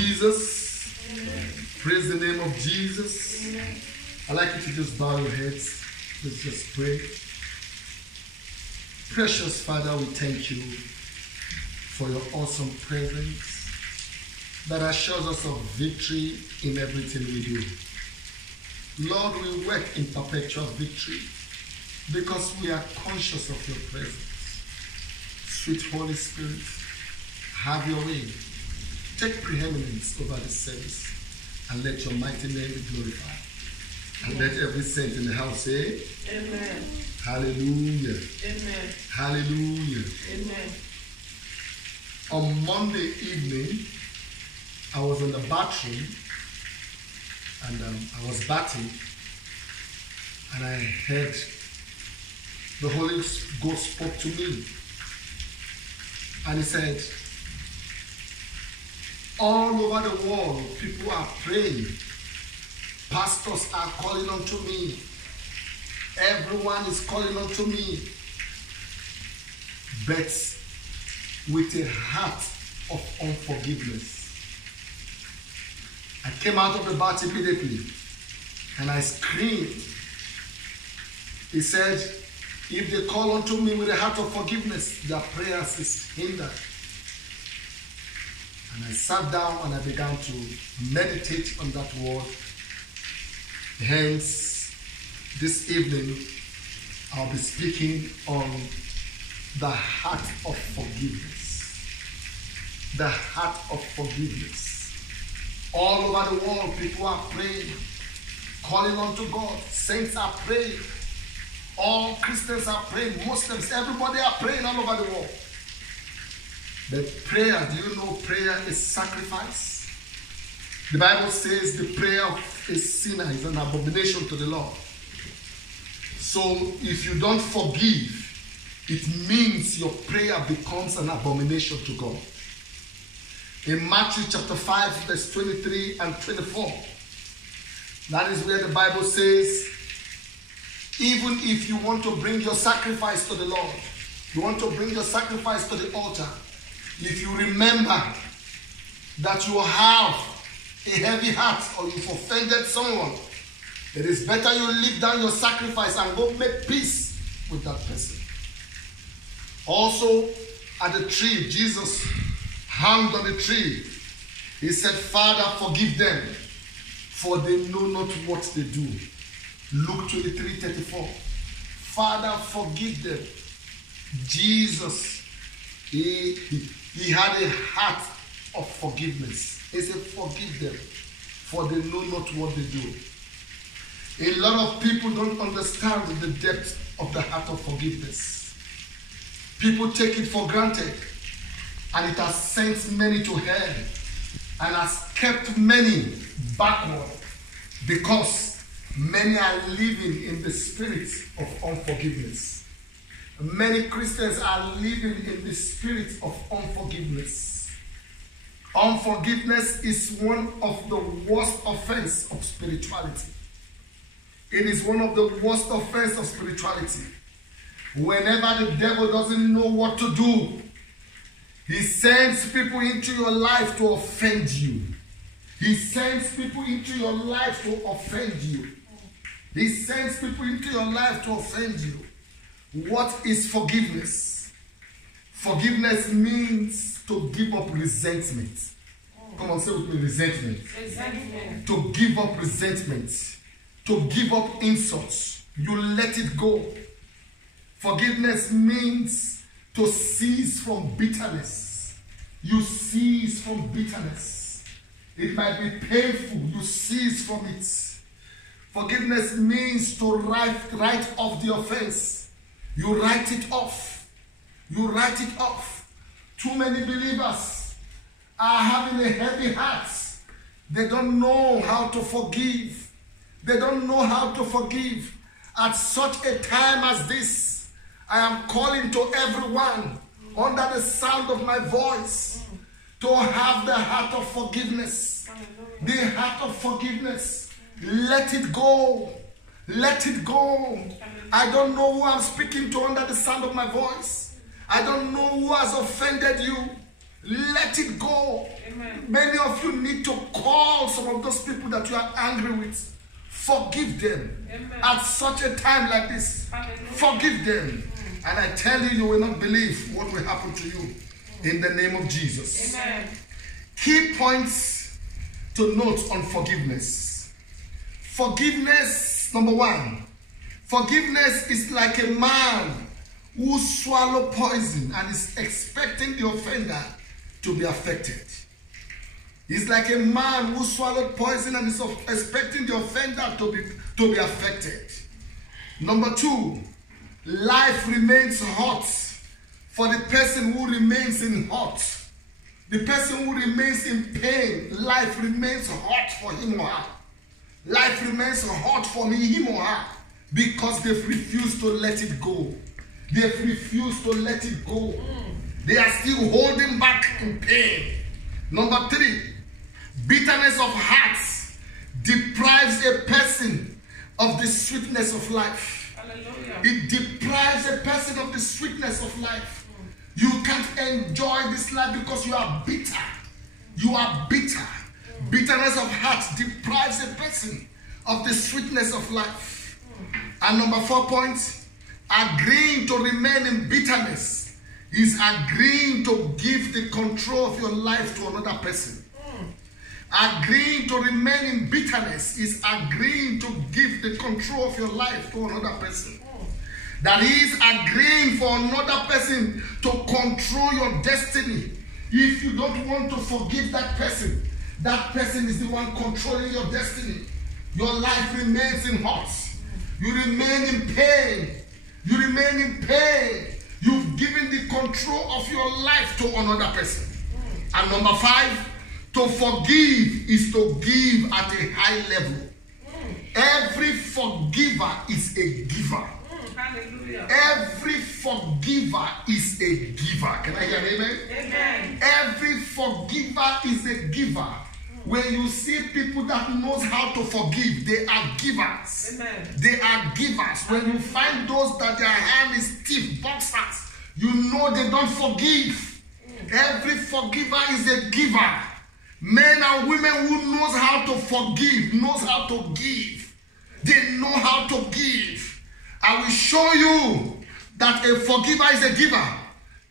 Jesus. Praise the name of Jesus. I'd like you to just bow your heads. Let's just pray. Precious Father, we thank you for your awesome presence that assures us of victory in everything we do. Lord, we work in perpetual victory because we are conscious of your presence. Sweet Holy Spirit, have your way. Take preeminence over the service and let your mighty name be glorified. And let every saint in the house say, Amen. Hallelujah. Amen. Hallelujah. Amen. On Monday evening, I was in the bathroom and I was bathing, and I heard the Holy Ghost spoke to me, and he said, all over the world, people are praying. Pastors are calling unto me. Everyone is calling unto me. But with a heart of unforgiveness. I came out of the bath immediately and I screamed. He said, if they call unto me with a heart of forgiveness, their prayers is hindered. And I sat down and I began to meditate on that word. Hence, this evening, I'll be speaking on the heart of forgiveness. The heart of forgiveness. All over the world, people are praying, calling unto God. Saints are praying. All Christians are praying. Muslims, everybody are praying all over the world. But prayer, do you know prayer is sacrifice? The Bible says the prayer of a sinner is an abomination to the Lord. So if you don't forgive, it means your prayer becomes an abomination to God. In Matthew chapter 5, verse 23 and 24, that is where the Bible says, even if you want to bring your sacrifice to the Lord, you want to bring your sacrifice to the altar, if you remember that you have a heavy heart or you've offended someone, it is better you leave down your sacrifice and go make peace with that person. Also, at the tree, Jesus hung on the tree. He said, Father, forgive them, for they know not what they do. Luke 23:34. Father, forgive them. Jesus, he had a heart of forgiveness. He said, forgive them, for they know not what they do. A lot of people don't understand the depth of the heart of forgiveness. People take it for granted, and it has sent many to hell and has kept many backward because many are living in the spirit of unforgiveness. Many Christians are living in the spirit of unforgiveness. Unforgiveness is one of the worst offenses of spirituality. It is one of the worst offenses of spirituality. Whenever the devil doesn't know what to do, he sends people into your life to offend you. He sends people into your life to offend you. He sends people into your life to offend you. What is forgiveness? Forgiveness means to give up resentment. Come on, say with me, resentment. Resentment. To give up resentment. To give up insults. You let it go. Forgiveness means to cease from bitterness. You cease from bitterness. It might be painful. You cease from it. Forgiveness means to write off the offense. You write it off. You write it off. Too many believers are having a heavy heart. They don't know how to forgive. They don't know how to forgive. At such a time as this, I am calling to everyone under the sound of my voice to have the heart of forgiveness. The heart of forgiveness. Let it go. Let it go. I don't know who I'm speaking to under the sound of my voice. I don't know who has offended you. Let it go. Amen. Many of you need to call some of those people that you are angry with. Forgive them. Amen. At such a time like this. Hallelujah. Forgive them. And I tell you, you will not believe what will happen to you in the name of Jesus. Amen. Key points to note on forgiveness. Forgiveness, number one. Forgiveness is like a man who swallows poison and is expecting the offender to be affected. It's like a man who swallowed poison and is expecting the offender to be affected. Number two, life remains hot for the person who remains in hot. The person who remains in pain, life remains hot for him or her. Life remains hot for him or her because they've refused to let it go. They've refused to let it go. They are still holding back in pain. Number three, bitterness of heart deprives a person of the sweetness of life. Hallelujah. It deprives a person of the sweetness of life. You can't enjoy this life because you are bitter. You are bitter. Bitterness of heart deprives a person of the sweetness of life. And number 4 point, agreeing to remain in bitterness is agreeing to give the control of your life to another person. Agreeing to remain in bitterness is agreeing to give the control of your life to another person. That is agreeing for another person to control your destiny. If you don't want to forgive that person is the one controlling your destiny. Your life remains in hurt. You remain in pain. You remain in pain. You've given the control of your life to another person. And number 5, to forgive is to give at a high level. Every forgiver is a giver. Hallelujah. Every forgiver is a giver. Can I hear an amen? Amen. Every forgiver is a giver. When you see people that knows how to forgive, they are givers. Amen. They are givers. When you find those that their hand is stiff, boxers, you know they don't forgive. Every forgiver is a giver. Men and women who knows how to forgive, knows how to give. They know how to give. I will show you that a forgiver is a giver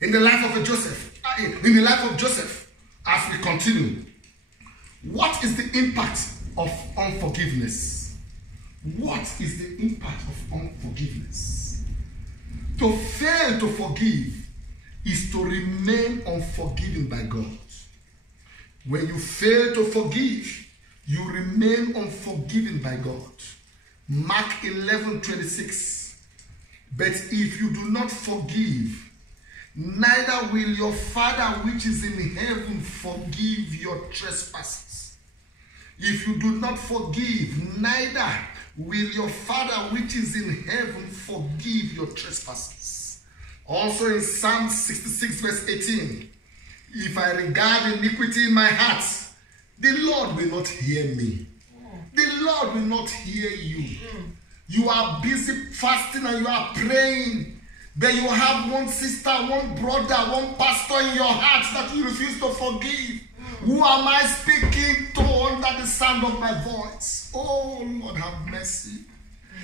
in the life of Joseph. In the life of Joseph, as we continue. What is the impact of unforgiveness? What is the impact of unforgiveness? To fail to forgive is to remain unforgiven by God. When you fail to forgive, you remain unforgiven by God. Mark 11:26. But if you do not forgive, neither will your Father which is in heaven forgive your trespasses. If you do not forgive, neither will your Father which is in heaven forgive your trespasses. Also in Psalm 66 verse 18, if I regard iniquity in my heart, the Lord will not hear me. The Lord will not hear you. You are busy fasting and you are praying. Then you have one sister, one brother, one pastor in your heart that you refuse to forgive. Who am I speaking to under the sound of my voice? Oh, Lord, have mercy.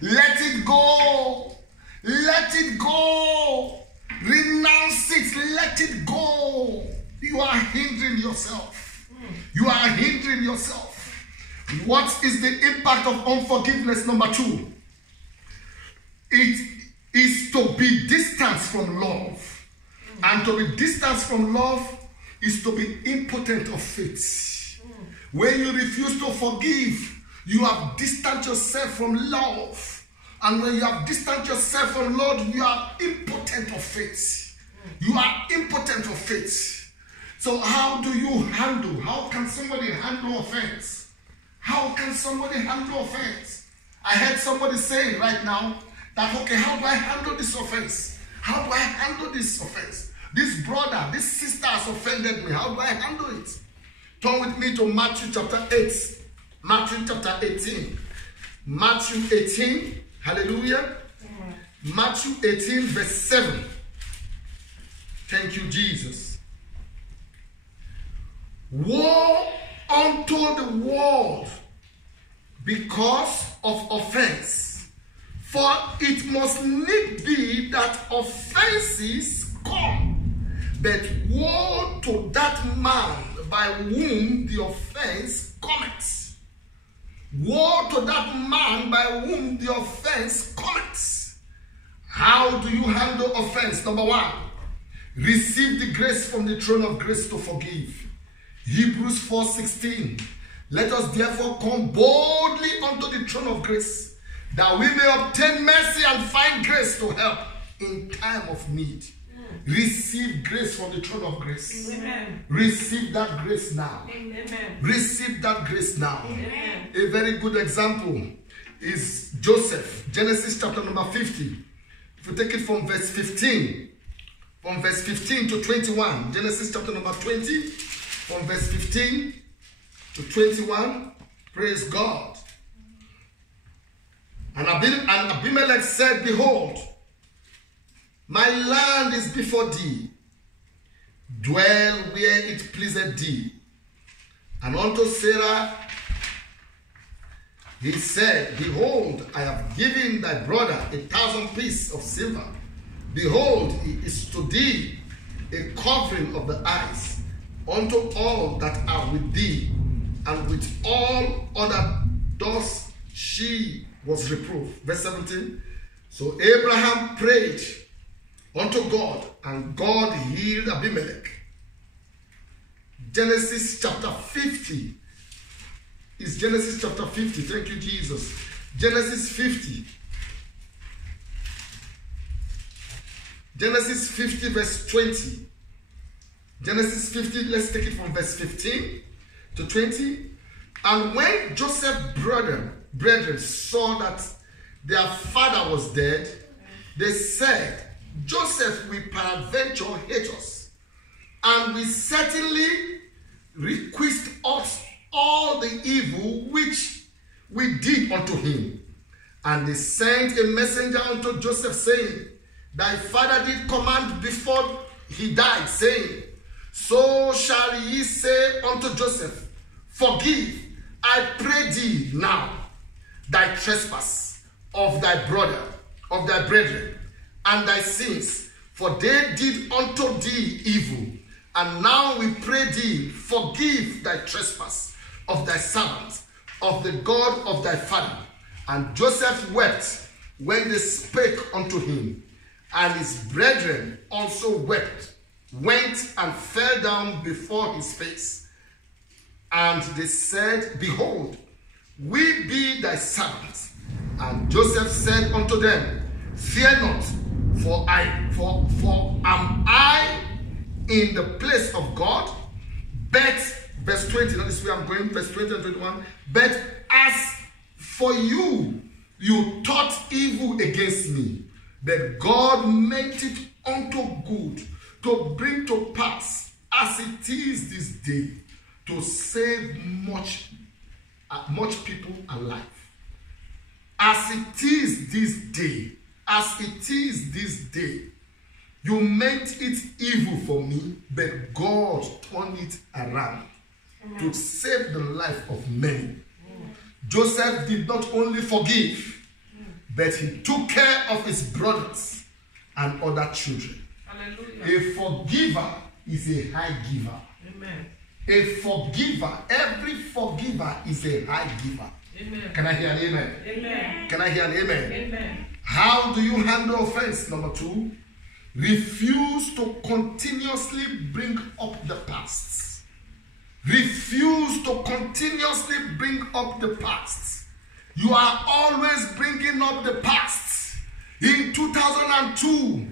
Let it go. Let it go. Renounce it. Let it go. You are hindering yourself. You are hindering yourself. What is the impact of unforgiveness? Number 2. It is to be distanced from love. And to be distanced from love is to be impotent of faith. When you refuse to forgive, you have distanced yourself from love. And when you have distanced yourself from Lord, you are impotent of faith. You are impotent of faith. So how do you handle? How can somebody handle offense? How can somebody handle offense? I heard somebody saying right now that, okay, how do I handle this offense? How do I handle this offense? This brother, this sister has offended me. How do I handle it? Turn with me to Matthew chapter 8. Matthew chapter 18. Matthew 18. Hallelujah. Matthew 18 verse 7. Thank you, Jesus. Woe unto the world because of offense, for it must need be that offenses come, but woe to that man by whom the offense cometh. Woe to that man by whom the offense cometh. How do you handle offense? Number one, receive the grace from the throne of grace to forgive. Hebrews 4:16. Let us therefore come boldly unto the throne of grace, that we may obtain mercy and find grace to help in time of need. Receive grace from the throne of grace. Amen. Receive that grace now. Amen. Receive that grace now. Amen. A very good example is Joseph. Genesis chapter number 50. If you take it from verse 15. From verse 15 to 21. Genesis chapter number 20. From verse 15 to 21. Praise God. And Abimelech said, behold, my land is before thee. Dwell where it pleaseth thee. And unto Sarah he said, behold, I have given thy brother 1,000 pieces of silver. Behold, he is to thee a covering of the eyes unto all that are with thee, and with all other thus she was reproved. Verse 17. So Abraham prayed unto God, and God healed Abimelech. Genesis chapter 50 is Genesis chapter 50. Thank you, Jesus. Genesis 50. Genesis 50 verse 20. Genesis 50, let's take it from verse 15 to 20. And when Joseph's brethren saw that their father was dead, they said, Joseph will peradventure hate us, and will certainly requite us all the evil which we did unto him. And they sent a messenger unto Joseph, saying, thy father did command before he died, saying, so shall ye say unto Joseph, forgive, I pray thee now, thy trespass of thy brethren, and thy sins, for they did unto thee evil. And now we pray thee, forgive thy trespass of thy servants, of the God of thy father. And Joseph wept when they spake unto him, and his brethren also wept, went and fell down before his face. And they said, behold, we be thy servants. And Joseph said unto them, fear not, for am I in the place of God? But, verse 20, that is where I'm going, verse 20 and 21. But as for you, you thought evil against me, but God meant it unto good, to bring to pass, as it is this day, to save much people alive. As it is this day, you meant it evil for me, but God turned it around to save the life of many. Joseph did not only forgive, but he took care of his brothers and other children. Hallelujah. A forgiver is a high giver. Amen. A forgiver, every forgiver is a high giver. Amen. Can I hear an amen? Amen. Can I hear an amen? Amen. How do you handle offense? Number 2, refuse to continuously bring up the past. Refuse to continuously bring up the past. You are always bringing up the past. In 2002,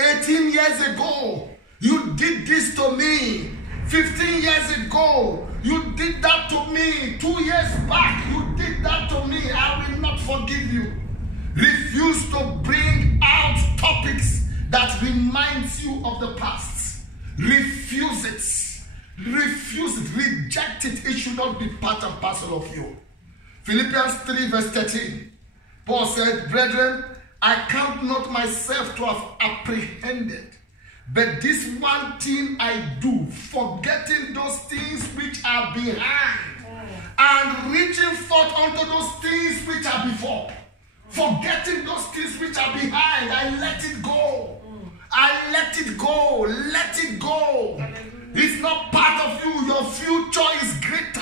18 years ago, you did this to me. 15 years ago, you did that to me. 2 years back, you did that to me. I will not forgive you. Refuse to bring out topics that reminds you of the past. Refuse it. Refuse it. Reject it. It should not be part and parcel of you. Philippians 3 verse 13. Paul said, brethren, I count not myself to have apprehended, But this one thing I do, forgetting those things which are behind, and reaching forth unto those things which are before. Forgetting those things which are behind, I let it go. I let it go. Let it go. It's not part of you. Your future is greater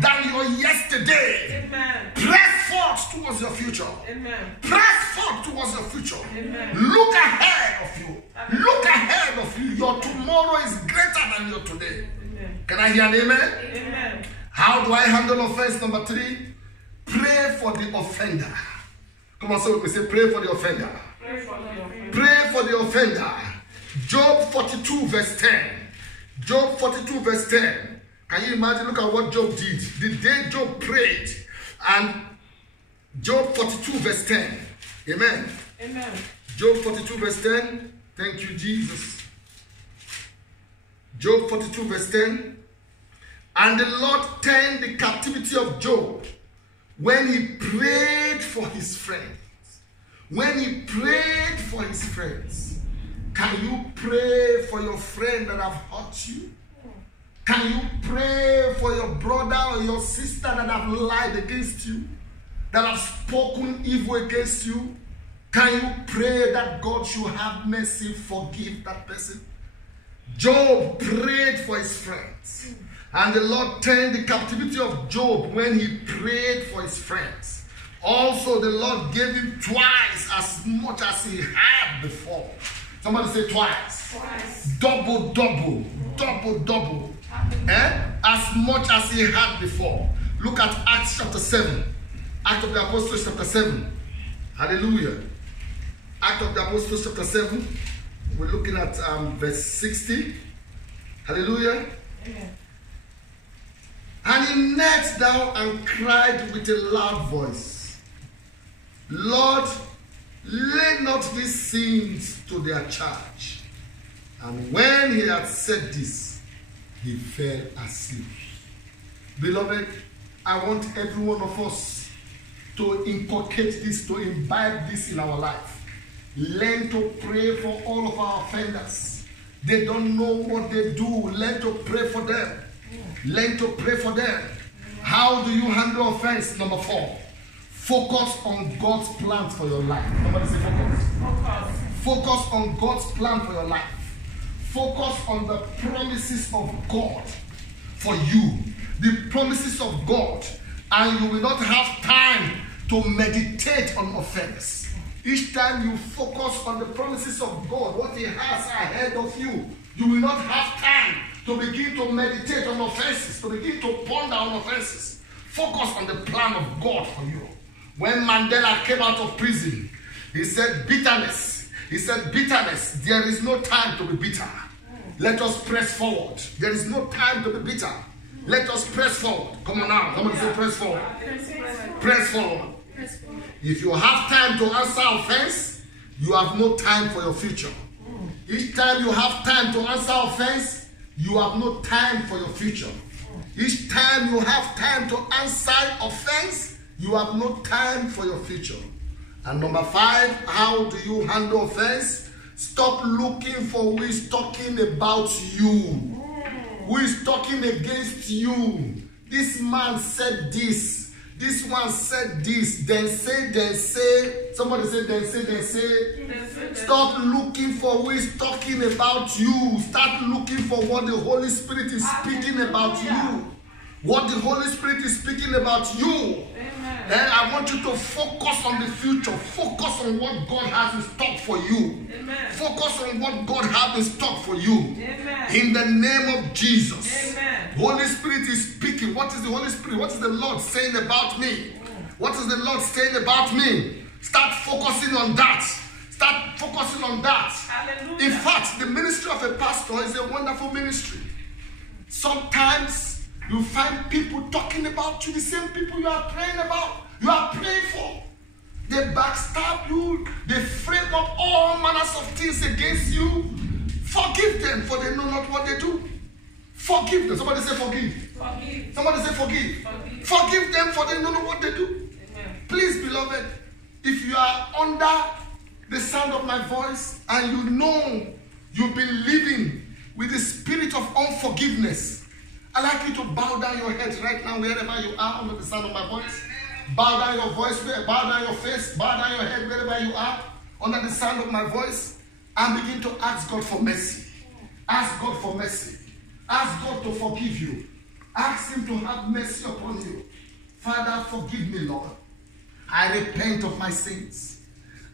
than your yesterday. Amen. Press forth towards your future. Amen. Press forth towards your future. Amen. Look ahead of you. Look ahead of you. Your tomorrow is greater than your today. Amen. Can I hear an amen? Amen. How do I handle offense? Number 3, pray for the offender. Come on, so we say pray for the offender. Pray for the offender. Pray for the offender. Job 42 verse 10. Job 42 verse 10. Can you imagine? Look at what Job did. The day Job prayed, and Job 42 verse 10. Amen. Amen. Job 42 verse 10. Thank you, Jesus. Job 42 verse 10. And the Lord turned the captivity of Job when he prayed for his friends. When he prayed for his friends. Can you pray for your friend that have hurt you? Can you pray for your brother or your sister that have lied against you? That have spoken evil against you? Can you pray that God should have mercy, forgive that person? Job prayed for his friends. And the Lord turned the captivity of Job when he prayed for his friends. Also, the Lord gave him twice as much as he had before. Somebody say twice. Twice. Double, double. Double, double. As much as he had before. Look at Acts chapter 7. Act of the Apostles chapter 7. Hallelujah. Act of the Apostles chapter 7. We're looking at verse 60. Hallelujah. Amen. And he knelt down and cried with a loud voice, Lord, lay not these sins to their charge. And when he had said this, he fell asleep. Beloved, I want every one of us to inculcate this, to imbibe this in our life. Learn to pray for all of our offenders. They don't know what they do. Learn to pray for them. Learn to pray for them. How do you handle offense? Number 4, focus on God's plans for your life. Somebody say focus. Focus. Focus on God's plan for your life. Focus on the promises of God for you. The promises of God. And you will not have time to meditate on offense. Each time you focus on the promises of God, what He has ahead of you, you will not have time to begin to meditate on offenses, to begin to ponder on offenses. Focus on the plan of God for you. When Mandela came out of prison, he said bitterness. He said bitterness. There is no time to be bitter. Let us press forward. There is no time to be bitter. Let us press forward. Come on now. Somebody say press forward. Press forward. If you have time to answer offense, you have no time for your future. Each time you have time to answer offense, you have no time for your future. Each time you have time to answer offense, you have no time for your future. And number 5, how do you handle offense? Stop looking for who is talking about you. Who is talking against you. This man said this. This one said this. Then say. Somebody say, then say. Stop looking for who is talking about you. Start looking for what the Holy Spirit is speaking about you. What the Holy Spirit is speaking about you. Then I want you to focus on the future. Focus on what God has in stock for you. Amen. Focus on what God has in stock for you. Amen. In the name of Jesus. Amen. Holy Spirit is speaking. What is the Holy Spirit? What is the Lord saying about me? What is the Lord saying about me? Start focusing on that. Start focusing on that. Hallelujah. In fact, the ministry of a pastor is a wonderful ministry. Sometimes you find people talking about you, the same people you are praying about, you are praying for. They backstab you, they frame up all manners of things against you. Forgive them, for they know not what they do. Forgive them. Somebody say forgive. Forgive. Somebody say forgive. Forgive. Forgive them, for they know not what they do. Amen. Please, beloved, if you are under the sound of my voice and you know You've been living with the spirit of unforgiveness. I'd like you to bow down your head right now, wherever you are, under the sound of my voice. Bow down your voice, bow down your face, bow down your head, wherever you are, under the sound of my voice, and begin to ask God for mercy. Ask God for mercy. Ask God to forgive you. Ask Him to have mercy upon you. Father, forgive me, Lord. I repent of my sins.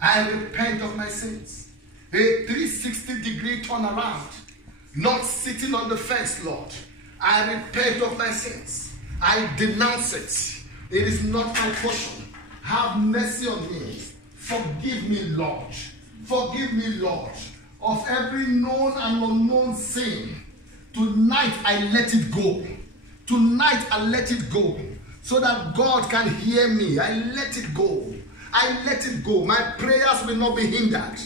I repent of my sins. A 360-degree turnaround. Not sitting on the fence, Lord. I repent of my sins. I denounce it. It is not my portion. Have mercy on me. Forgive me, Lord. Forgive me, Lord, of every known and unknown sin. Tonight I let it go. Tonight I let it go. So that God can hear me. I let it go. I let it go. My prayers will not be hindered.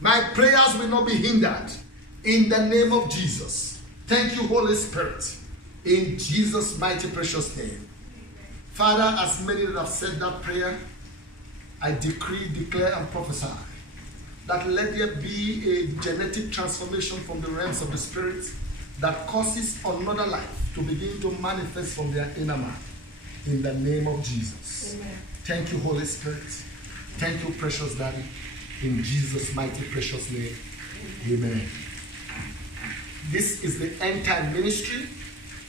My prayers will not be hindered. In the name of Jesus. Thank you, Holy Spirit. In Jesus' mighty precious name. Father, as many that have said that prayer, I decree, declare, and prophesy that let there be a genetic transformation from the realms of the Spirit that causes another life to begin to manifest from their inner man. In the name of Jesus. Amen. Thank you, Holy Spirit. Thank you, precious Daddy. In Jesus' mighty precious name. Amen. This is the end time ministry.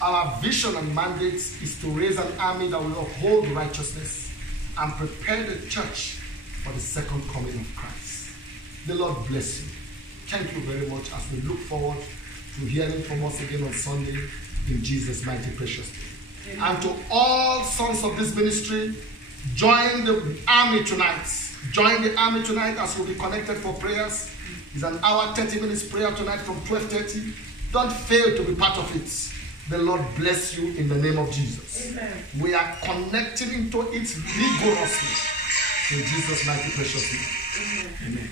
Our vision and mandate is to raise an army that will uphold righteousness and prepare the church for the second coming of Christ. The Lord bless you. Thank you very much as we look forward to hearing from us again on Sunday in Jesus' mighty precious name. Amen. And to all sons of this ministry, join the army tonight. Join the army tonight as we'll be connected for prayers. It's an hour, 30 minutes prayer tonight from 12:30. Don't fail to be part of it. The Lord bless you in the name of Jesus. Amen. We are connecting into it rigorously. In Jesus' mighty precious name. Amen. Amen.